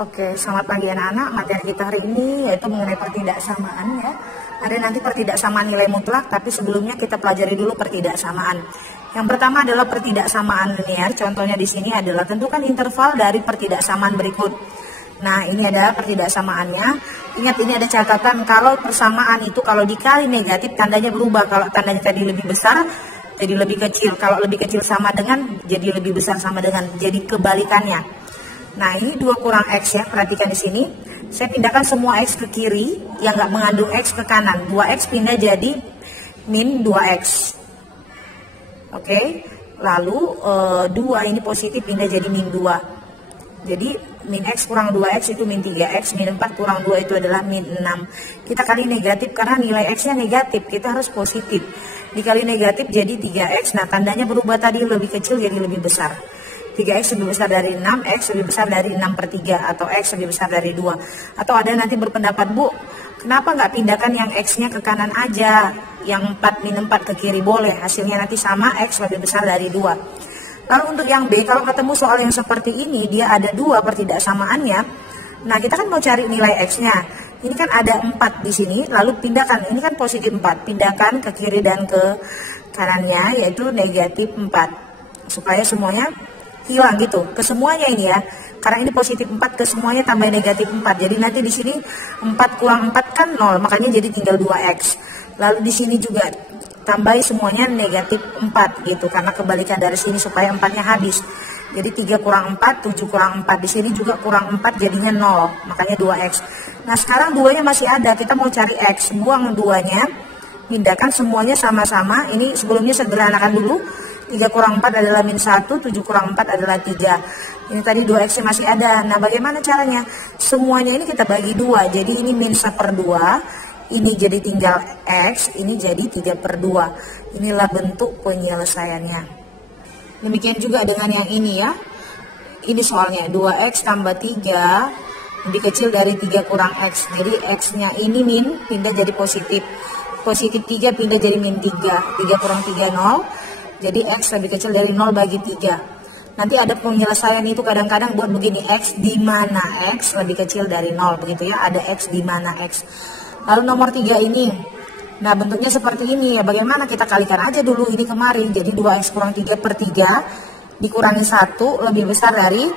Oke, selamat pagi anak-anak. Materi kita hari ini yaitu mengenai pertidaksamaan ya. Ada nanti pertidaksamaan nilai mutlak, tapi sebelumnya kita pelajari dulu pertidaksamaan. Yang pertama adalah pertidaksamaan linear. Contohnya di sini adalah tentukan interval dari pertidaksamaan berikut. Nah, ini ada pertidaksamaannya. Ingat, ini ada catatan kalau persamaan itu kalau dikali negatif tandanya berubah. Kalau tandanya tadi lebih besar jadi lebih kecil. Kalau lebih kecil sama dengan jadi lebih besar sama dengan. Jadi kebalikannya. Nah, ini 2 kurang X ya, perhatikan di sini. Saya pindahkan semua X ke kiri, yang nggak mengandung X ke kanan. 2X pindah jadi min 2X. Oke, lalu 2 ini positif pindah jadi min 2. Jadi min X kurang 2X itu min 3X, min 4 kurang 2 itu adalah min 6. Kita kali negatif karena nilai X-nya negatif, kita harus positif. Dikali negatif jadi 3X, nah tandanya berubah tadi lebih kecil jadi lebih besar. 3X lebih besar dari 6, X lebih besar dari 6/3, atau X lebih besar dari 2. Atau ada nanti berpendapat, Bu, kenapa nggak pindahkan yang X-nya ke kanan aja, yang 4 min 4 ke kiri boleh, hasilnya nanti sama, X lebih besar dari 2. Lalu untuk yang B, kalau ketemu soal yang seperti ini, dia ada 2 pertidaksamaannya, nah kita kan mau cari nilai X-nya. Ini kan ada 4 di sini, lalu pindahkan, ini kan positif 4, pindahkan ke kiri dan ke kanannya, yaitu negatif 4, supaya semuanya hilang gitu, ke semuanya ini ya. Karena ini positif 4 ke semuanya tambah negatif 4. Jadi nanti di sini 4 kurang 4 kan 0, makanya jadi tinggal 2X. Lalu di sini juga tambahi semuanya negatif 4 gitu, karena kebalikan dari sini supaya 4-nya habis. Jadi 3 kurang 4, 7 kurang 4. Di sini juga kurang 4 jadinya 0, makanya 2X. Nah, sekarang 2-nya masih ada, kita mau cari X. Buang 2-nya, pindahkan semuanya sama-sama. Ini sebelumnya sederhanakan dulu. 3 kurang 4 adalah min 1, 7 kurang 4 adalah 3. Ini tadi 2X masih ada. Nah, bagaimana caranya? Semuanya ini kita bagi 2. Jadi ini min 1/2. Ini jadi tinggal X. Ini jadi 3/2. Inilah bentuk penyelesaiannya. Demikian juga dengan yang ini ya. Ini soalnya 2X tambah 3 lebih kecil dari 3 kurang X. Jadi X-nya ini min pindah jadi positif. Positif 3 pindah jadi min 3. 3 kurang 3, 0. Jadi X lebih kecil dari 0 bagi 3. Nanti ada penyelesaian itu kadang-kadang buat begini. X di mana X lebih kecil dari 0. Begitu ya. Ada X di mana X. Lalu nomor 3 ini. Nah, bentuknya seperti ini ya. Bagaimana kita kalikan aja dulu ini kemarin. Jadi 2X kurang 3/3 dikurangi 1 lebih besar dari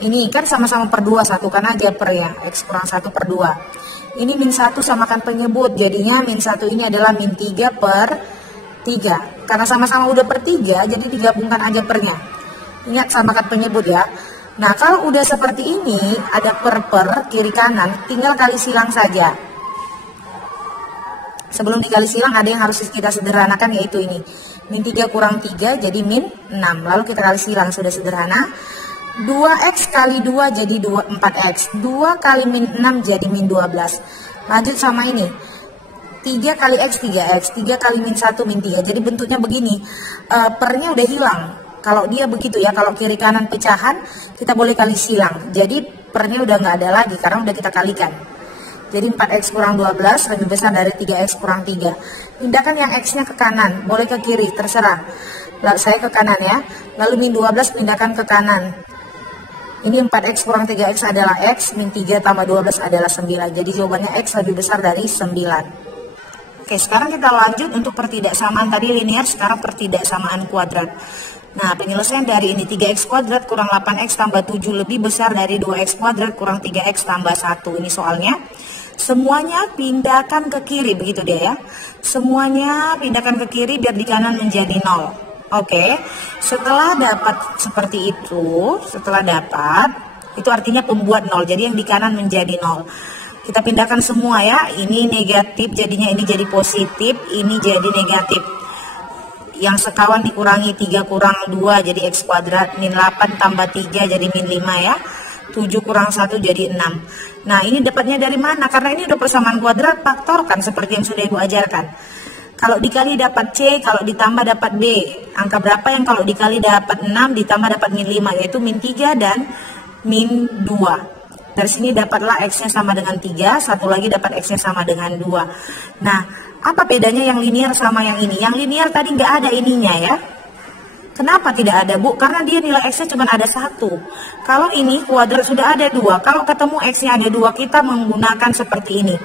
ini. Kan sama-sama per 2. Satukan aja per ya. X kurang 1/2. Ini min 1 samakan penyebut. Jadinya min 1 ini adalah min 3/3. Karena sama-sama udah per 3, jadi digabungkan aja pernya. Ingat, samakan penyebut ya. Nah, kalau udah seperti ini, ada per kiri kanan, tinggal kali silang saja. Sebelum dikali silang ada yang harus kita sederhanakan, yaitu ini. Min 3 kurang 3 jadi min 6. Lalu kita kali silang, sudah sederhana. 2X kali 2 jadi 4X. 2 kali min 6 jadi min 12. Lanjut sama ini. 3 kali X 3X, 3 kali min 1 min 3. Jadi bentuknya begini, pernya udah hilang. Kalau dia begitu ya, kalau kiri kanan pecahan, kita boleh kali silang. Jadi pernya udah nggak ada lagi, karena udah kita kalikan. Jadi 4X kurang 12 lebih besar dari 3X kurang 3. Pindahkan yang X-nya ke kanan, boleh ke kiri, terserah. Lalu saya ke kanan ya. Lalu min 12 pindahkan ke kanan. Ini 4X kurang 3X adalah X, min 3 tambah 12 adalah 9. Jadi jawabannya X lebih besar dari 9. Oke, sekarang kita lanjut untuk pertidaksamaan tadi linear, sekarang pertidaksamaan kuadrat. Nah, penyelesaian dari ini 3X kuadrat kurang 8X tambah 7 lebih besar dari 2X kuadrat kurang 3X tambah 1. Ini soalnya. Semuanya pindahkan ke kiri, begitu deh ya. Semuanya pindahkan ke kiri biar di kanan menjadi 0. Oke, setelah dapat seperti itu, itu artinya pembuat 0. Jadi yang di kanan menjadi 0. Kita pindahkan semua ya, ini negatif jadinya ini jadi positif, ini jadi negatif. Yang sekawan dikurangi 3 kurang 2 jadi X kuadrat, min 8 tambah 3 jadi min 5 ya. 7 kurang 1 jadi 6. Nah, ini dapatnya dari mana? Karena ini udah persamaan kuadrat, faktorkan seperti yang sudah Ibu ajarkan. Kalau dikali dapat C, kalau ditambah dapat D. Angka berapa yang kalau dikali dapat 6, ditambah dapat min 5, yaitu min 3 dan min 2. Dari sini dapatlah X-nya sama dengan 3, satu lagi dapat X-nya sama dengan 2. Nah, apa bedanya yang linear sama yang ini? Yang linear tadi nggak ada ininya ya. Kenapa tidak ada, Bu? Karena dia nilai X-nya cuma ada 1. Kalau ini kuadrat sudah ada 2. Kalau ketemu X-nya ada 2, kita menggunakan seperti ini.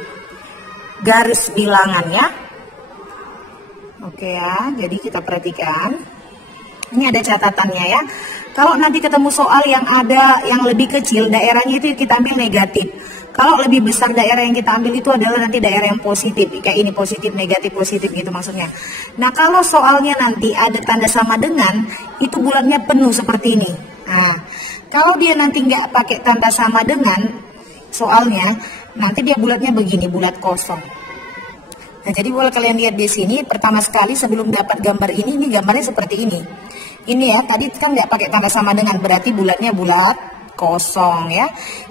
Garis bilangan ya. Oke ya, jadi kita perhatikan. Ini ada catatannya ya. Kalau nanti ketemu soal yang ada yang lebih kecil, daerahnya itu kita ambil negatif. Kalau lebih besar daerah yang kita ambil itu adalah nanti daerah yang positif. Kayak ini positif, positif gitu maksudnya. Nah kalau soalnya nanti ada tanda sama dengan, itu bulatnya penuh seperti ini. Nah kalau dia nanti nggak pakai tanda sama dengan soalnya, nanti dia bulatnya begini, bulat kosong. Nah jadi boleh kalian lihat di sini, pertama sekali sebelum dapat gambar ini gambarnya seperti ini. Ini ya, tadi kan nggak pakai tanda sama dengan, berarti bulatnya bulat kosong ya.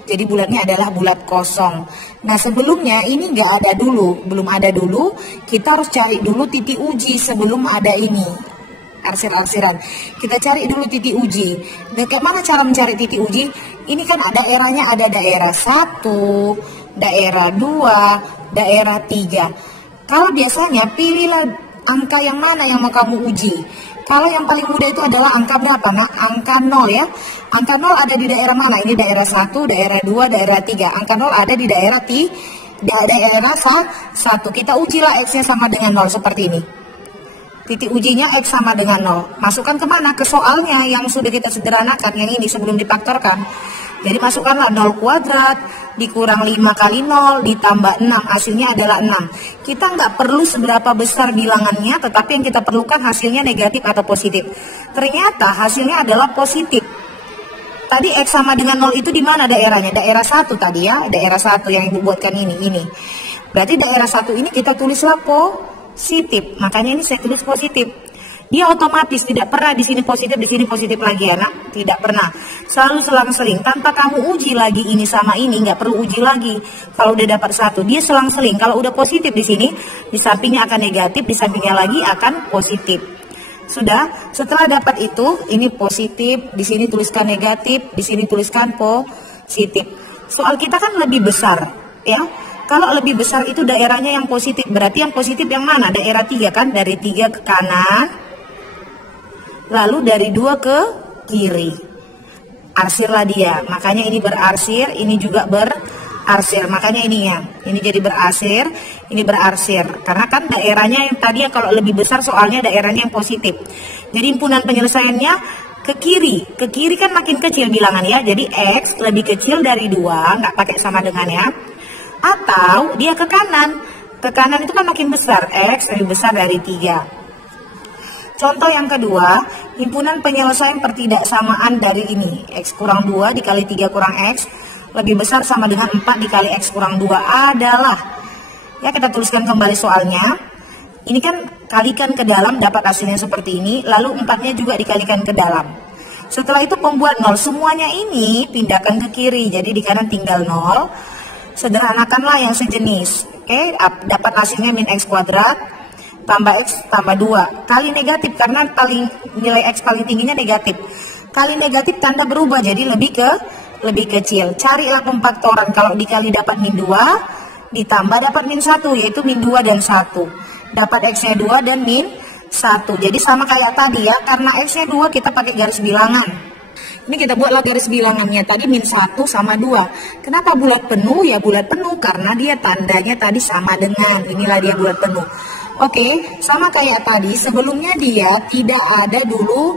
Jadi bulatnya adalah bulat kosong. Nah sebelumnya ini nggak ada dulu, belum ada dulu. Kita harus cari dulu titik uji sebelum ada ini arsir-arsiran. Kita cari dulu titik uji. Nah bagaimana cara mencari titik uji? Ini kan ada daerahnya, ada daerah 1, daerah 2, daerah 3. Kalau biasanya pilihlah angka yang mana yang mau kamu uji. Kalau yang paling mudah itu adalah angka berapa? Nah, angka 0 ya. Angka 0 ada di daerah mana? Ini daerah 1, daerah 2, daerah 3. Angka 0 ada di daerah 1. Kita ujilah X-nya sama dengan 0 seperti ini. Titik ujinya X sama dengan 0. Masukkan kemana? Ke soalnya yang sudah kita sederhanakan, yang ini sebelum difaktorkan. Jadi masukkanlah 0 kuadrat, dikurang 5 kali 0, ditambah 6, hasilnya adalah 6. Kita nggak perlu seberapa besar bilangannya, tetapi yang kita perlukan hasilnya negatif atau positif. Ternyata hasilnya adalah positif. Tadi X sama dengan 0 itu di mana daerahnya? Daerah 1 tadi ya, daerah 1 yang Ibu buatkan ini. Berarti daerah 1 ini kita tulislah positif, makanya ini saya tulis positif. Dia otomatis tidak pernah di sini positif lagi anak, tidak pernah. Selalu selang-seling, tanpa kamu uji lagi ini sama ini, nggak perlu uji lagi. Kalau udah dapat 1, dia selang-seling. Kalau udah positif di sini, di sampingnya akan negatif, di sampingnya lagi akan positif. Sudah, setelah dapat itu, ini positif, di sini tuliskan negatif, di sini tuliskan positif. Soal kita kan lebih besar, ya. Kalau lebih besar itu daerahnya yang positif, berarti yang positif yang mana? Daerah 3 kan, dari 3 ke kanan. Lalu dari 2 ke kiri. Arsirlah dia. Makanya ini berarsir, ini juga berarsir. Makanya ini ya. Ini jadi berarsir, ini berarsir. Karena kan daerahnya yang tadi kalau lebih besar soalnya daerahnya yang positif. Jadi himpunan penyelesaiannya ke kiri. Ke kiri kan makin kecil bilangan ya. Jadi X lebih kecil dari 2, nggak pakai sama dengan ya. Atau dia ke kanan. Ke kanan itu kan makin besar. X lebih besar dari 3. Contoh yang kedua, himpunan penyelesaian pertidaksamaan dari ini. X kurang 2 dikali 3 kurang X lebih besar sama dengan 4 dikali X kurang 2 adalah. Ya kita tuliskan kembali soalnya. Ini kan kalikan ke dalam dapat hasilnya seperti ini. Lalu 4-nya juga dikalikan ke dalam. Setelah itu pembuat 0. Semuanya ini pindahkan ke kiri. Jadi di kanan tinggal 0. Sederhanakanlah yang sejenis. Oke, dapat hasilnya min X kuadrat. Tambah X tambah 2 kali negatif karena nilai X paling tingginya negatif. Kali negatif tanda berubah jadi lebih kecil. Carilah pemfaktoran. Kalau dikali dapat min 2 ditambah dapat min 1 yaitu min 2 dan 1. Dapat X-nya 2 dan min 1. Jadi sama kayak tadi ya, karena X-nya 2 kita pakai garis bilangan. Ini kita buatlah garis bilangannya tadi min 1 sama 2. Kenapa bulat penuh? Ya bulat penuh karena dia tandanya tadi sama dengan. Inilah dia bulat penuh. Oke, sama kayak tadi, sebelumnya dia tidak ada dulu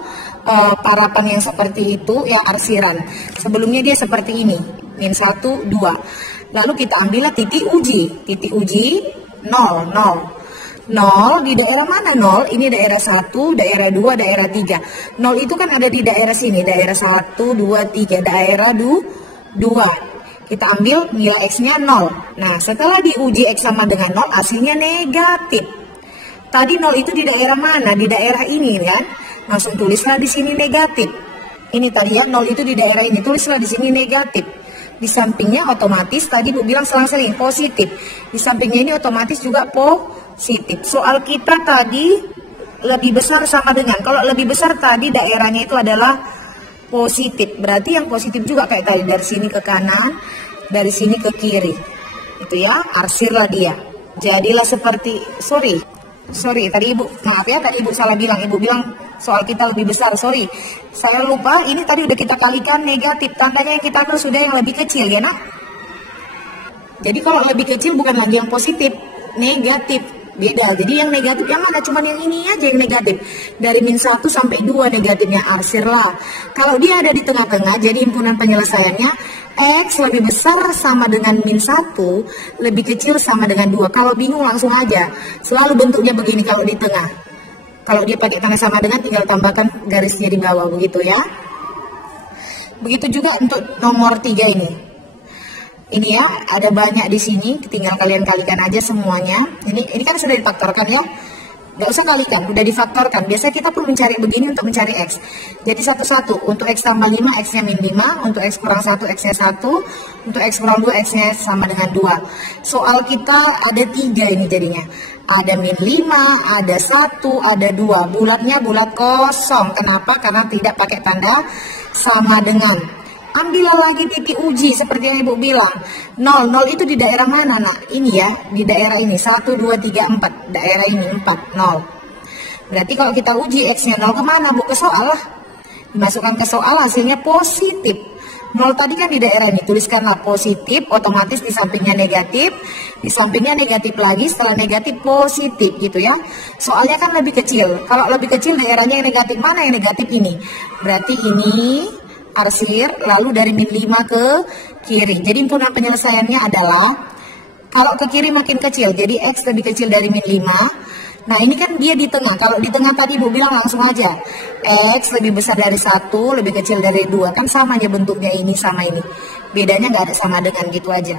parapan yang seperti itu, yang arsiran. Sebelumnya dia seperti ini, min 1, 2. Lalu kita ambillah titik uji. Titik uji 0, 0. 0 di daerah mana 0? Ini daerah 1, daerah 2, daerah 3. 0 itu kan ada di daerah sini, daerah 1, 2, 3, daerah 2. Kita ambil nilai X-nya 0. Nah, setelah diuji X sama dengan 0, hasilnya negatif. Tadi 0 itu di daerah mana? Di daerah ini kan? Langsung tulislah di sini negatif. Ini tadi ya 0 itu di daerah ini. Tulislah di sini negatif. Di sampingnya otomatis tadi Bu bilang selang-seling positif. Di sampingnya ini otomatis juga positif. Soal kita tadi lebih besar sama dengan. Kalau lebih besar tadi daerahnya itu adalah positif. Berarti yang positif juga kayak tadi dari sini ke kanan, dari sini ke kiri. Itu ya, arsirlah dia. Jadilah seperti sorry tadi Ibu, maaf ya tadi Ibu salah bilang. Ibu bilang Soal kita lebih besar, sorry. Saya lupa, ini tadi udah kita kalikan negatif. Tandanya yang kita ambil sudah yang lebih kecil ya nak. Jadi kalau lebih kecil bukan lagi yang positif, negatif. Beda, jadi yang negatif yang mana? Cuman yang ini aja yang negatif. Dari min 1 sampai 2 negatifnya, arsirlah. Kalau dia ada di tengah-tengah, jadi himpunan penyelesaiannya X lebih besar sama dengan min 1, lebih kecil sama dengan 2. Kalau bingung langsung aja. Selalu bentuknya begini kalau di tengah. Kalau dia pakai tanda sama dengan, tinggal tambahkan garisnya di bawah, begitu ya. Begitu juga untuk nomor 3 ini. Ini ya, ada banyak di sini, tinggal kalian kalikan aja semuanya. Ini kan sudah difaktorkan ya. Nggak usah kalikan, udah difaktorkan. Biasanya kita perlu mencari begini untuk mencari X. Jadi satu-satu, untuk X tambah 5, X-nya min 5. Untuk X kurang 1, X-nya 1. Untuk X kurang 2, X-nya sama dengan 2. Soal kita ada 3 ini jadinya. Ada min 5, ada 1, ada 2. Bulatnya bulat kosong. Kenapa? Karena tidak pakai tanda sama dengan. Ambil lagi titik uji seperti yang Ibu bilang. 0 itu di daerah mana nak? Ini ya, di daerah ini. 1, 2, 3, 4. Daerah ini 4, 0. Berarti kalau kita uji X-nya 0 kemana Bu? Ke soal lah. Dimasukkan ke soal hasilnya positif. 0 tadi kan di daerah ini. Tuliskanlah positif, otomatis di sampingnya negatif. Di sampingnya negatif lagi, setelah negatif positif gitu ya. Soalnya kan lebih kecil. Kalau lebih kecil daerahnya yang negatif mana? Yang negatif ini. Berarti ini arsir, lalu dari min 5 ke kiri. Jadi himpunan penyelesaiannya adalah, kalau ke kiri makin kecil, jadi X lebih kecil dari min 5. Nah ini kan dia di tengah, kalau di tengah tadi Ibu bilang langsung aja, X lebih besar dari 1, lebih kecil dari 2, kan sama aja bentuknya ini sama ini. Bedanya nggak ada sama dengan gitu aja.